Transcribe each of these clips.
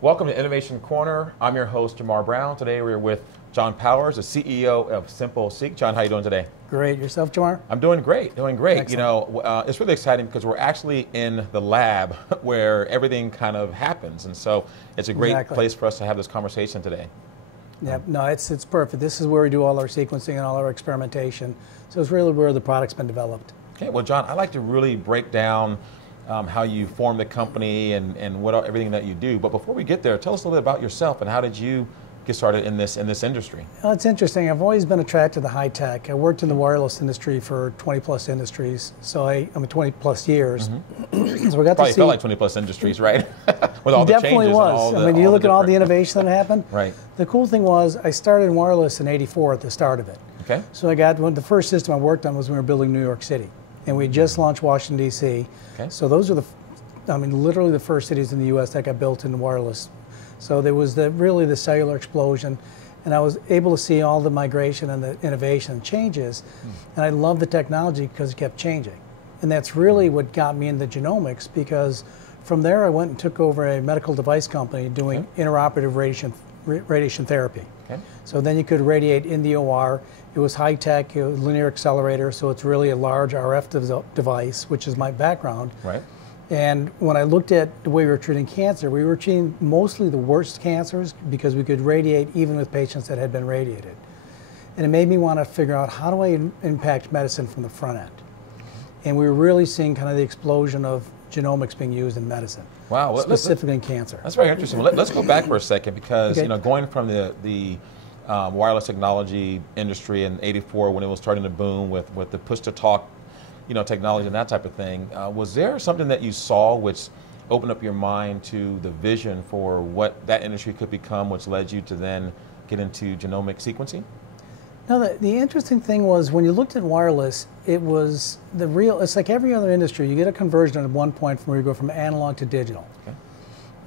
Welcome to Innovation Corner. I'm your host, Jamar Brown. Today we're with John Powers, the CEO of SimplSeq. John, how are you doing today? Great. Yourself, Jamar? I'm doing great, Excellent. You know, it's really exciting because we're actually in the lab where everything kind of happens. And so it's a great place for us to have this conversation today. Yeah, no, it's perfect. This is where we do all our sequencing and all our experimentation. So it's really where the product's been developed. Okay, well, John, I'd like to really break down how you form the company and everything that you do. But before we get there, tell us a little bit about yourself and how did you get started in this industry? Well, it's interesting. I've always been attracted to high tech. I worked in the wireless industry for 20 plus industries. So I'm 20 plus years. Mm-hmm. So we got Probably to see. Felt like 20 plus industries, right? With all the definitely changes was. and all the, I mean, you look at all the innovation that happened. Right. The cool thing was I started in wireless in '84 at the start of it. Okay. So the first system I worked on was when we were building New York City. And we just launched Washington, D.C. Okay. So those are literally the first cities in the U.S. that got built in wireless. So there was really the cellular explosion, and I was able to see all the migration and the innovation and changes, and I loved the technology because it kept changing. And that's really what got me into genomics, because from there I went and took over a medical device company doing interoperative radiation therapy. Okay. So then you could radiate in the OR. It was high tech, it was linear accelerator, so it's really a large RF device, which is my background. Right. And when I looked at the way we were treating cancer, we were treating mostly the worst cancers because we could radiate even with patients that had been radiated. And it made me want to figure out, how do I impact medicine from the front end? And we were really seeing kind of the explosion of genomics being used in medicine. Wow. Specifically in cancer. That's very interesting. Well, let's go back for a second, because you know, going from the wireless technology industry in '84 when it was starting to boom with the push-to-talk, you know, technology and that type of thing, was there something that you saw which opened up your mind to the vision for what that industry could become, which led you to then get into genomic sequencing? No, the interesting thing was when you looked at wireless, it's like every other industry, you get a conversion at one point from where you go from analog to digital. Okay.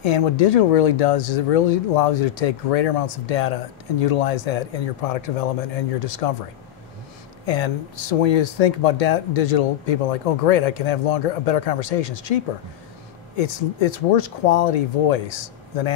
And what digital really does is it really allows you to take greater amounts of data and utilize that in your product development and your discovery. And so when you think about digital, people are like, oh great, I can have better conversations, cheaper. It's worse quality voice